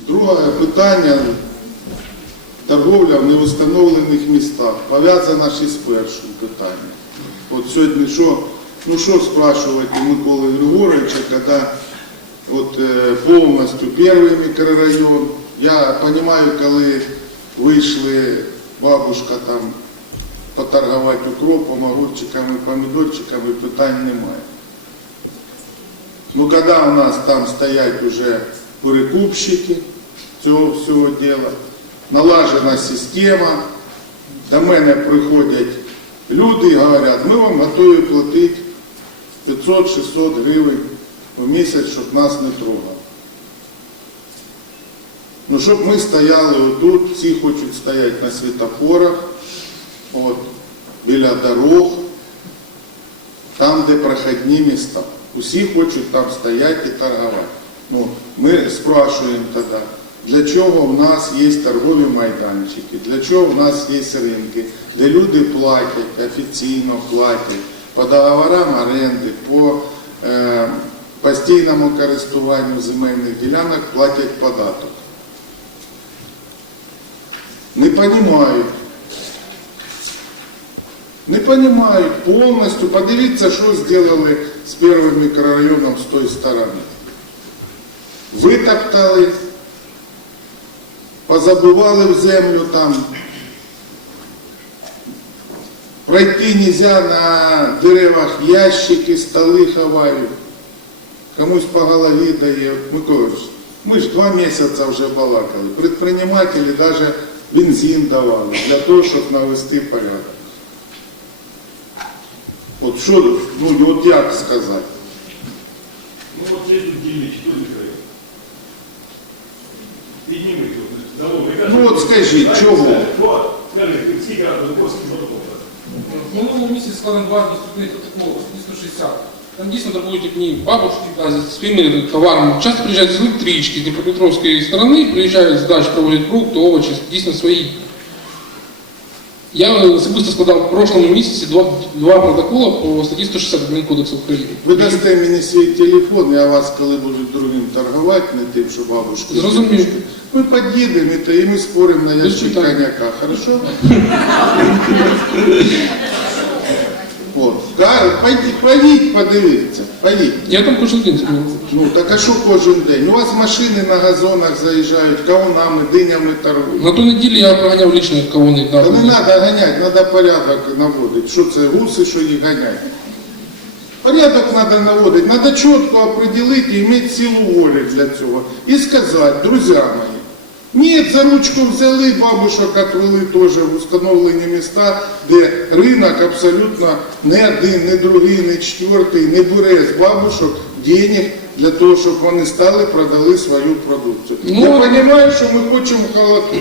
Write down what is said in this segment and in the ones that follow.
Друге питання торговля в невстановлених містах. Пов'язана ще з першим питанням. От сьогодні що, ну що спрашувати Миколи Григоровича, коли от е, повністю перший мікрорайон. Я розумію, коли вийшли бабушка там поторгувати укропом, огурчиками, помідорчиками, питань немає. Ну, когда у нас там стоять уже перекупщики цього всього діла, налажена система, до мене приходять люди і говорять, ми вам готові платити 500-600 гривень в місяць, щоб нас не трогали. Ну, щоб ми стояли отут, всі хочуть стояти на світофорах, от, біля дорог, там, де проходні міста. Усі хочуть там стояти і торгувати. Ну, ми спрашуємо тоді, для чого в нас є торгові майданчики, для чого в нас є ринки, де люди платять, офіційно платять, по договорам оренди, по е, постійному користуванню земельних ділянок платять податок. Не розуміють. Не понимають повністю. Подивіться, що зробили з першим мікрорайоном з тої сторони. Витоптали, позабивали в землю там. Пройти нельзя на деревах ящики, столи ховають. Комусь по голові дає. Миколаївич, ми ж два місяці вже балакали. Предпринимателі навіть бензин давали для того, щоб навести порядок. От що, ну от як сказати? Ну вот есть тут дільничі, тут Підніми його. Ну, от скажіть, чого? Скажіть, скільки разів? В минулому місяці складено два адміністративних протоколи, 160. Там дійсно торгують одні бабушки а, зі своїми товарами. Часто приїжджають з електрички, з Дніпропетровської сторони, приїжджають з дач, проводять фрукти, овочі, дійсно свої. Я особисто складав в прошлому місяці два, два протоколи по статті 160 Адмінкодексу України. Ви дасте мені свій телефон, я вас, коли буду другим торгувати, не тим, що бабушки. Зрозумів. Ми під'їдемо то, і ми споримо на ящик коньяка, хорошо? От. Пойдіть, подивіться, поїдь. Я там кожен день займаю. Ну так а що кожен день? У вас машини на газонах заїжджають, кавунами, динями торгують. На ту неділю я проганяв лично кого-нибудь. Та не треба ганяти, треба порядок наводити. Що це, гуси, що їх ганять? Порядок треба наводити, треба чітко определити і мати силу волі для цього. І сказати, друзі мої, ні, за ручку взяли, бабушок отвели теж в установлені міста, де ринок абсолютно не один, не другий, не четвертий, не бере з бабушок денег для того, щоб вони стали, продали свою продукцію. Ну, Я розумію, що ми хочемо холодку.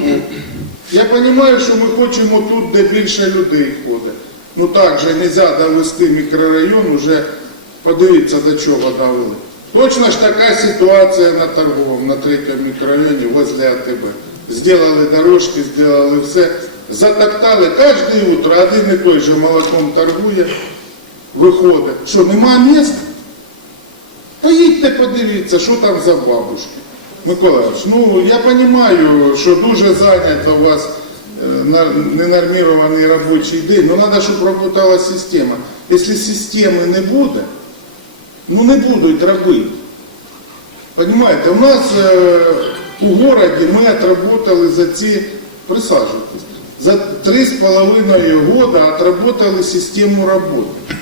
Я розумію, що ми хочемо тут, де більше людей ходить. Ну так же не можна довести мікрорайон, уже подивіться, до чого довели. Точно ж така ситуація на торговому, на третьому мікрорайоні, возле АТБ. Сделали дорожки, сделали все. Затоптали кожне утро, один і той же молоком торгує, виходить. Що, нема міста? Поїдьте подивіться, що там за бабушки. Миколаївич, ну я розумію, що дуже зайнято у вас на- ненормірований робочий день, але треба, щоб працювала система. Якщо системи не буде, ну не будуть робити. Понимаете, у нас е, у городі ми отработали за ці, присаджуйтесь, за три з половиною года отработали систему роботи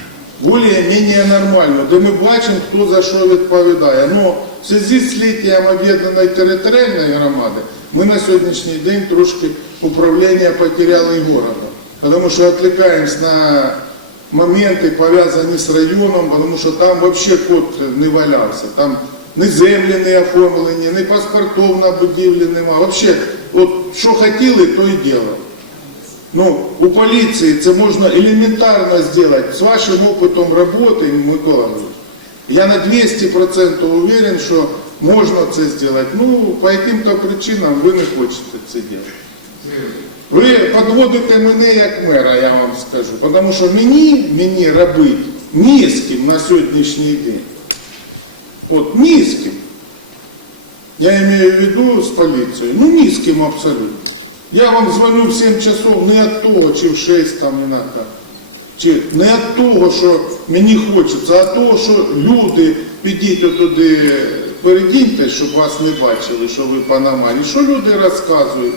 более-менее нормально, де ми бачимо, хто за що відповідає. Но в связи з літієм об'єднаної територіальної громади ми на сьогоднішній день трошки управління потеряли городом. Тому що відвлікаємось на моменти, пов'язані з районом, тому що там взагалі код не валявся. Там ні землі не оформлені, ні паспортів на будівлі нема. Взагалі, от що хотіли, то і ділали. Ну, у полиции это можно элементарно сделать. С вашим опытом работы, Микола Андреевич, я на 200% уверен, что можно это сделать. Ну, по каким-то причинам ви не хочете це робити. Ви підводите мене як мера, я вам скажу. Тому що мені, мені робити ні з ким на сьогоднішній день. От ні з ким. Я имею в виду с полицией. Ну, ни с кем абсолютно. Я вам звоню в 7 часов не от того, чи в 6 там інакше. Чи не від того, що мені хочеться, а того, що люди, підіть отуди, передіньте, щоб вас не бачили, що ви панамарі. Що люди розказують?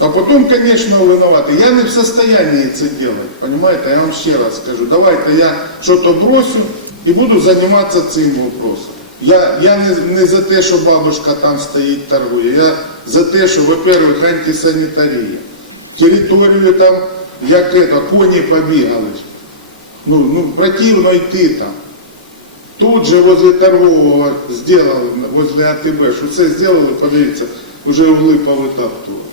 А потім, звісно, винувати. Я не в состоянии це делать, понимаете? Я вам ще раз скажу. Давайте я щось бросю і буду займатися цим вопросом. Я, я не, не за те, що бабушка там стоїть торгує. Я за те, що, во-первых, антисанітарія. Територію там, як это, коні побігали. Ну, ну, противно йти там. Тут же возле торгового сделали, возле АТБ, що це зробили, подивіться, вже угли повитаптували.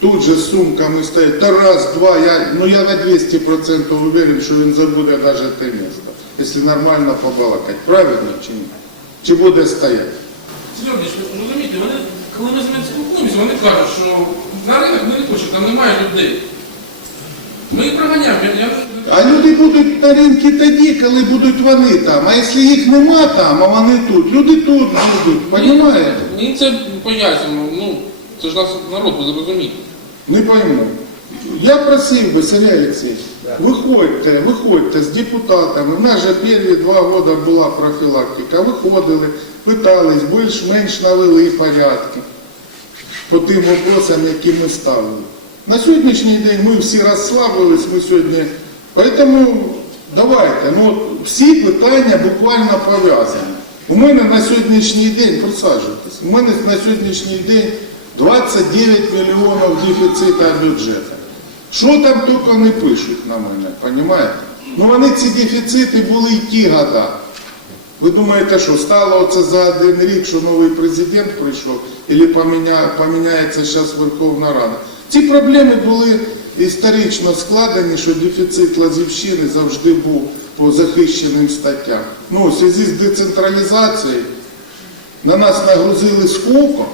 Тут же з сумками стоять. Та раз, два, я, ну я на 200% уверен, що він забуде навіть те місце, якщо нормально побалакати. Правильно чи ні? Чи буде стояти? Ігорович, ви розумієте, вони, коли ми з ними спілкуємося, вони кажуть, що на ринок ми не хочемо, там немає людей. Ми їх проганяємо. Я, я... А люди будуть на ринку тоді, коли будуть вони там. А якщо їх нема там, а вони тут, люди тут будуть, розумієте? Мені це пояснюємо, ну, це ж нас народ ви зрозумієте. Не пойму. Я просив би, Сергій Олексійович, виходьте, виходьте з депутатами. У нас же перші два роки була профілактика. Виходили, питались, більш-менш навели порядки по тим вопросам, які ми ставили. На сьогоднішній день ми всі розслабились, ми сьогодні. Поэтому давайте, ну всі питання буквально пов'язані. У мене на сьогоднішній день, присаджуйтесь, у мене на сьогоднішній день 29 мільйонів дефіцита бюджету. Що там тільки не пишуть на мене, розумієте? Ну вони ці дефіцити були й ті года. Ви думаєте, що стало це за один рік, що новий президент прийшов, або поміня, поміняється зараз Верховна Рада? Ці проблеми були історично складені, що дефіцит Лазівщини завжди був по захищеним статтям. Ну, у зв'язку з децентралізацією на нас нагрузили сколько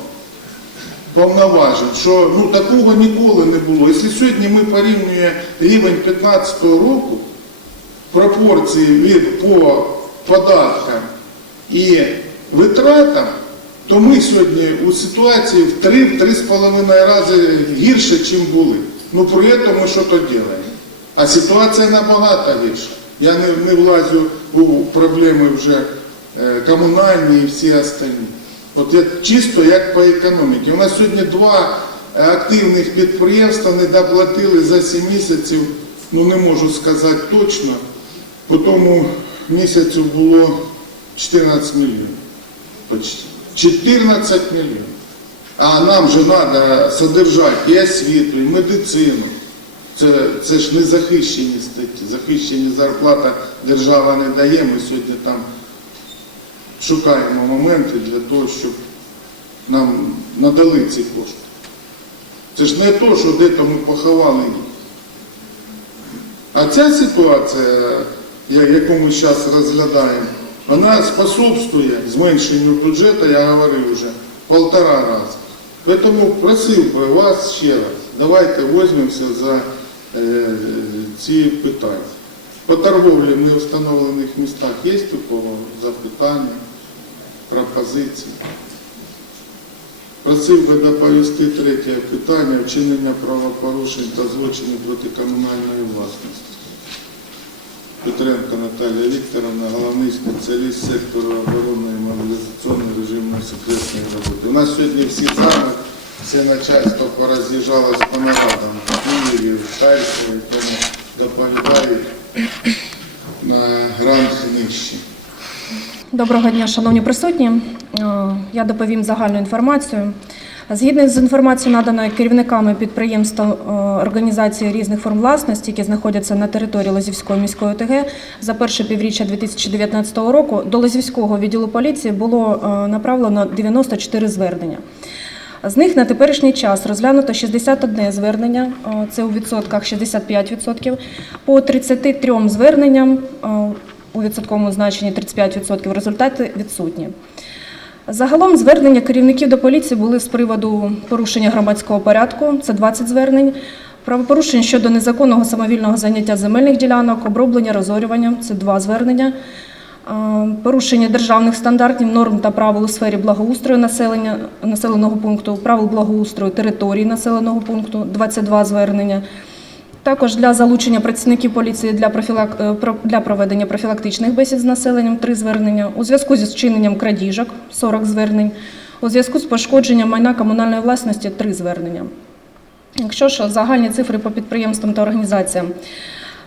повноважень, що ну, такого ніколи не було. Якщо сьогодні ми порівнюємо рівень 2015 року, пропорції від по податкам і витратам, то ми сьогодні у ситуації в 3-3,5 рази гірше, ніж були. Ну при цьому ми щось робимо. А ситуація набагато гірша. Я не, не влазю у проблеми вже е, комунальні і всі остальні. От чисто як по економіці. У нас сьогодні два е, активних підприємства не доплатили за 7 місяців, ну не можу сказати точно, по тому місяцю було 14 мільйонів. Почти. 14 мільйонів. А нам же треба содержати і освіту, і медицину. Це, це ж не захищені статті. Захищені зарплата держава не дає. Ми сьогодні там шукаємо моменти для того, щоб нам надали ці кошти. Це ж не то, що де-то ми поховали їх. А ця ситуація, яку ми зараз розглядаємо, вона способствує зменшенню бюджету, я говорив вже, полтора рази. Тому просив би вас ще раз, давайте візьмемося за е, ці питання. По торговлі в невстановлених містах є такого запитання, пропозиції? Просив би доповісти третє питання вчинення правопорушень та злочинів проти комунальної власності. Петренко Наталія Вікторовна, головний спеціаліст сектору оборонної мобілізаційної режимної секретної роботи. У нас сьогодні всі зами, все начальство пороз'їжджалось по нарадам в Києві, в Харкові, тому доповідають на грант нижче. Доброго дня, шановні присутні. Е, Я доповім загальну інформацію. Згідно з інформацією, наданою керівниками підприємств е, різних форм власності, які знаходяться на території Лозівської міської ОТГ, за перше півріччя 2019 року до Лозівського відділу поліції було е, направлено 94 звернення. З них на теперішній час розглянуто 61 звернення, це у відсотках 65%. По 33 зверненням у відсотковому значенні 35% результати відсутні. Загалом звернення керівників до поліції були з приводу порушення громадського порядку, це 20 звернень, правопорушень щодо незаконного самовільного заняття земельних ділянок, оброблення, розорювання, це 2 звернення, Порушення державних стандартів, норм та правил у сфері благоустрою населення населеного пункту, правил благоустрою території населеного пункту 22 звернення. Також для залучення працівників поліції для, профілак... е, для проведення профілактичних бесід з населенням 3 звернення. У зв'язку зі вчиненням крадіжок 40 звернень. У зв'язку з пошкодженням майна комунальної власності 3 звернення. Якщо ж загальні цифри по підприємствам та організаціям.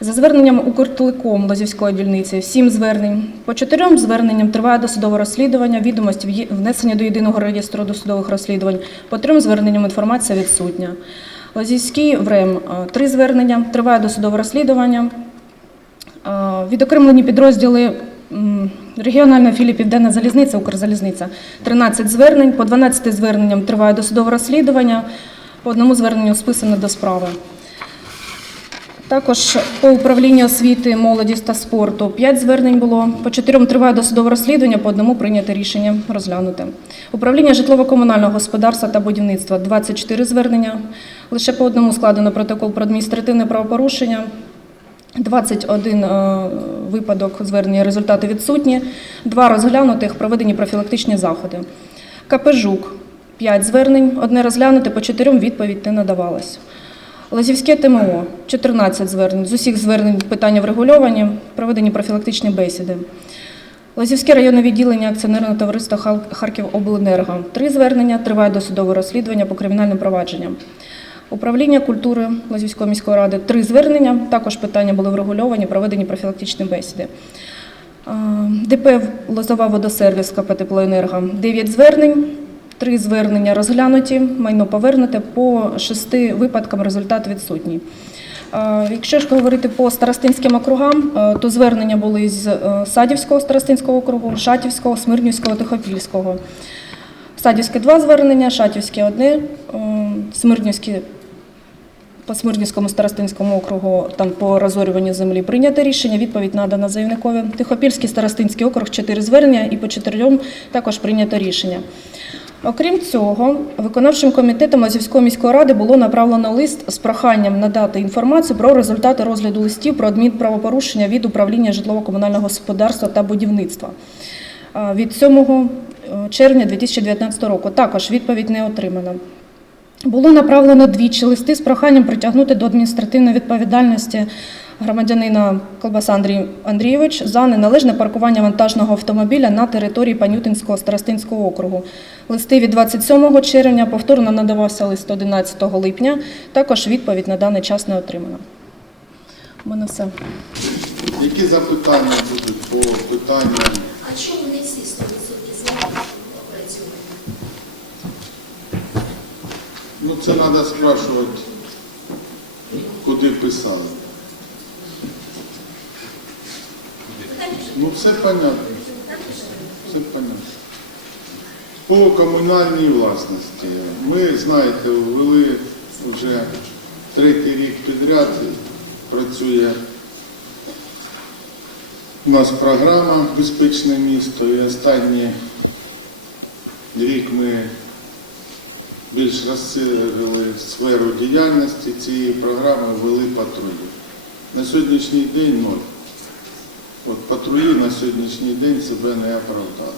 За зверненням Укртелеком Лозівської дільниці 7 звернень. По чотирьом зверненням триває досудове розслідування, відомості внесення до єдиного реєстру досудових розслідувань. По трьом зверненням інформація відсутня. Лозівський в Рим три звернення, триває досудове розслідування. Е, Відокремлені підрозділи регіональної філії Південна залізниця, Укрзалізниця 13 звернень. По 12 зверненням триває досудове розслідування. По одному зверненню списано до справи. Також по управлінню освіти, молоді та спорту 5 звернень було. По чотирьом триває досудове розслідування, по одному прийнято рішення розглянути. Управління житлово-комунального господарства та будівництва 24 звернення. Лише по одному складено протокол про адміністративне правопорушення. 21 е, випадок звернення, результати відсутні. Два розглянутих, проведені профілактичні заходи. КП «Жук» 5 звернень, одне розглянуте, по чотирьом відповідь не надавалась. Лазівське ТМО 14 звернень. З усіх звернень питання врегульовані, проведені профілактичні бесіди. Лазівське районне відділення акціонерного товариства «Хал- Харківобленерго. Три звернення, триває досудове розслідування по кримінальним провадженням. Управління культури Лазівської міської ради три звернення. Також питання були врегульовані, проведені профілактичні бесіди. ДП Лозова водосервіс КП «Теплоенерго» 9 звернень, три звернення розглянуті, майно повернуте, по шести випадкам результат відсутній. Якщо ж говорити по старостинським округам, е, то звернення були з е, Садівського старостинського округу, Шатівського, Смирнівського, Тихопільського. Садівське два звернення, Шатівське одне, е, Смирнівське по Смирнівському старостинському округу там по розорюванню землі прийнято рішення. Відповідь надана заявникові. Тихопільський старостинський округ чотири звернення і по чотирьом також прийнято рішення. Окрім цього, виконавчим комітетом Азівської міської ради було направлено лист з проханням надати інформацію про результати розгляду листів про адмінправопорушення від управління житлово-комунального господарства та будівництва від 7 червня 2019 року. Також відповідь не отримана. Було направлено двічі листи з проханням притягнути до адміністративної відповідальності громадянина Колбаса Андрій Андрійович за неналежне паркування вантажного автомобіля на території Панютинського старостинського округу. Листи від 27 червня повторно надавався лист 11 липня. Також відповідь на даний час не отримана. У мене все. Які запитання будуть по питанням? А чому не всі 100% звернень працюють? Ну це треба спрашувати, куди писали. Ну все понятно. Все понятно. По комунальній власності. Ми, знаєте, ввели вже третій рік підряд, працює у нас програма Безпечне місто і останній рік ми більш розширили сферу діяльності цієї програми, ввели патрулі. На сьогоднішній день ноль. От патрулі на сьогоднішній день себе не оправдали.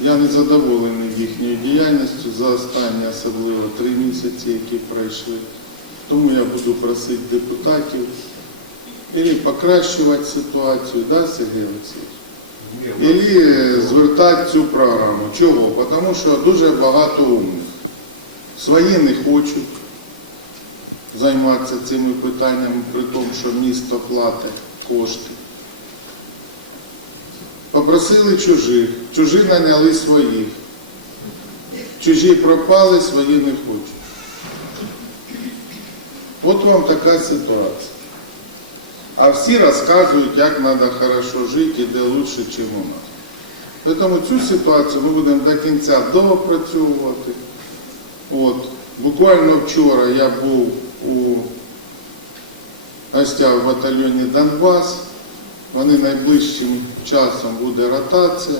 Я не задоволений їхньою діяльністю за останні, особливо три місяці, які пройшли. Тому я буду просити депутатів і покращувати ситуацію, да, Сергій Олексійович? І звертати цю програму. Чого? Тому що дуже багато умних. Свої не хочуть займатися цими питаннями, при тому, що місто платить кошти. Попросили чужих, чужі наняли своїх. Чужі пропали, свої не хочуть. От вам така ситуація. А всі розказують, як треба хорошо жити і де краще, ніж у нас. Тому цю ситуацію ми будемо до кінця доопрацьовувати. От, буквально вчора я був гостях в батальйоні Донбас. Вони найближчим часом буде ротація.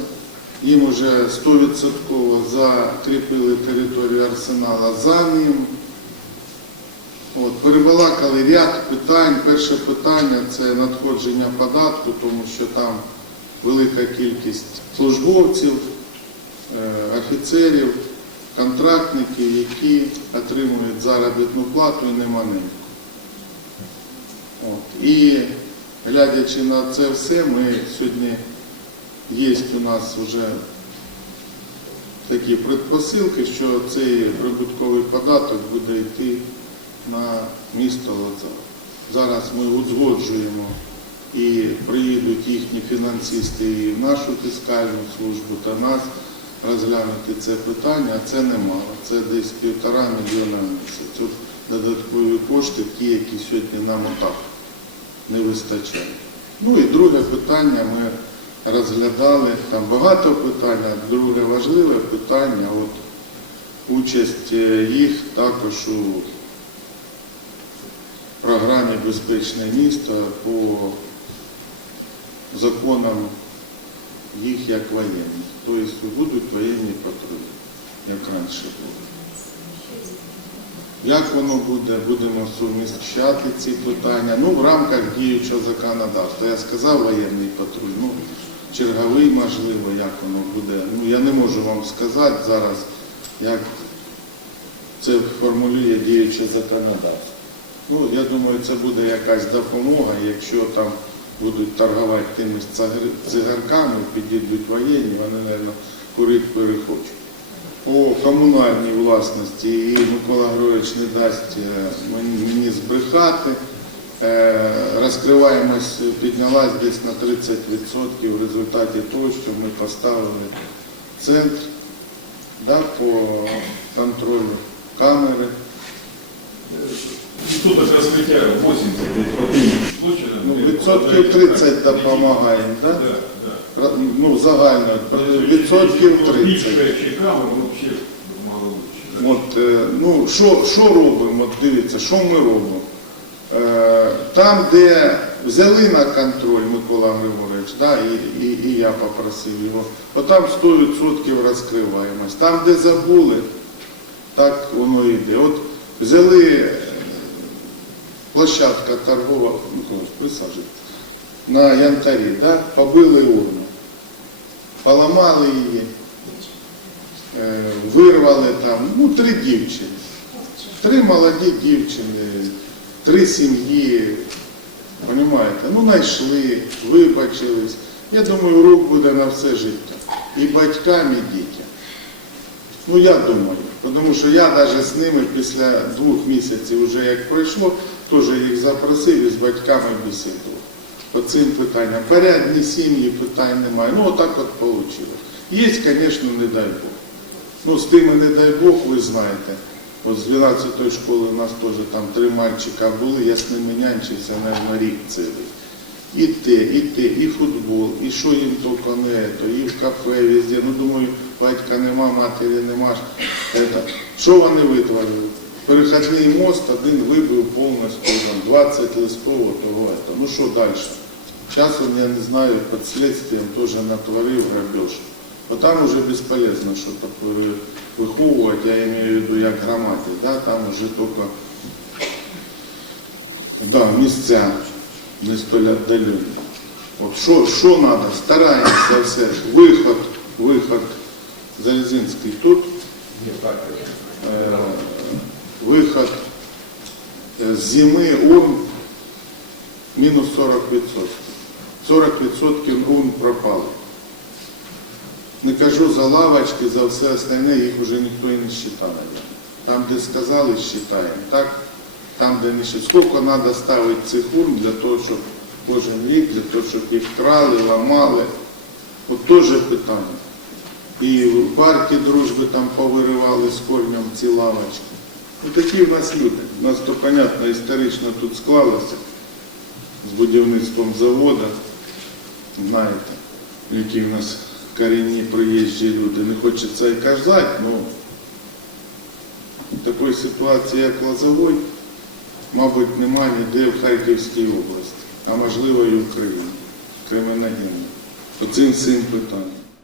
Їм вже 100% закріпили територію арсенала за ним. От, перебалакали ряд питань. Перше питання це надходження податку, тому що там велика кількість службовців, е, офіцерів, контрактників, які отримують заробітну плату і нема ним. От. І глядячи на це все, ми сьогодні є у нас вже такі предпосилки, що цей прибутковий податок буде йти на місто Лоза. Зараз ми узгоджуємо і приїдуть їхні фінансисти і в нашу фіскальну службу та нас розглянути це питання, а це немало. Це десь півтора мільйона в місяць. От додаткові кошти, ті, які сьогодні нам отак не вистачає. Ну і друге питання ми розглядали, там багато питань, а друге важливе питання, от участь е, їх також у програмі Безпечне місто по законам їх як воєнних. Тобто будуть воєнні патрулі, як раніше було. Як воно буде, будемо суміщати ці питання. Ну, в рамках діючого законодавства. Я сказав воєнний патруль, ну, черговий, можливо, як воно буде. Ну, я не можу вам сказати зараз, як це формулює діюче законодавство. Ну, я думаю, це буде якась допомога, якщо там будуть торгувати тими цигарками, підійдуть воєнні, вони, мабуть, курити перехочуть. По комунальній власності і Микола Григорович не дасть е, мені збрехати. Е, Розкриваємость піднялась десь на 30% в результаті того, що ми поставили центр да, по контролю камери. Відсоток розкриття 80 по тим. Ну, відсотків 30 допомагаємо? Да, да. Ну загально, відсотків 30. Більше ще ну, взагалі, мало лучше. От, е, ну, що, що робимо? От дивіться, що ми робимо? Е, Там, де взяли на контроль Микола Григорович, да, і, і, і я попросив його, от там 100% розкриваємось. Там, де забули, так воно йде. От взяли е, площадка торгова, ну, на янтарі, да, побили урну, поламали її. Е, вирвали там, ну, три дівчини. Три молоді дівчини, три сім'ї, розумієте, ну, знайшли, вибачились. Я думаю, урок буде на все життя. І батькам, і дітям. Ну, я думаю, тому що я навіть з ними після двох місяців, вже як пройшло, теж їх запросив і з батьками бесідував. По цим питанням. Порядні сім'ї питань немає. Ну, отак от вийшло. Є, звісно, не дай Бог. Ну, з тими, не дай Бог, ви знаєте. От з 12-ї школи у нас теж там три мальчика були, я з ними нянчився, мабуть, рік цілий. І те, і те, і футбол, і що їм тільки не то, і в кафе, везде. Ну, думаю, батька нема, матері нема. Що вони витворили? Перехідний мост один вибив повністю, там, 20 листов, того, ну що далі? Часом, я не знаю, під слідством теж натворив грабеж. Бо там уже безполезно что-то виховувати, я имею в виду як громаді, да, там уже тільки да, місця не столь віддалені. От що, що треба? Стараємося все. Виход, виход Залізинський тут. Е, виход е, з зими урн мінус 40%. 40% урн пропало. Не кажу за лавочки, за все остальне, їх вже ніхто і не считає. Там, де сказали, считаємо. Так? Там, де не считаємо. Скільки треба ставити цих урн для того, щоб кожен рік, для того, щоб їх крали, ламали. От теж питання. І в паркі дружби там повиривали з корнем ці лавочки. Ну такі в нас люди. У нас то, понятно, історично тут склалося з будівництвом заводу. Знаєте, які в нас корінні приїжджі люди. Не хочеться і казати, але такої ситуації, як Лозовой, мабуть, немає ніде в Харківській області, а можливо і в Україні, криміногенній. Оцим цим питанням.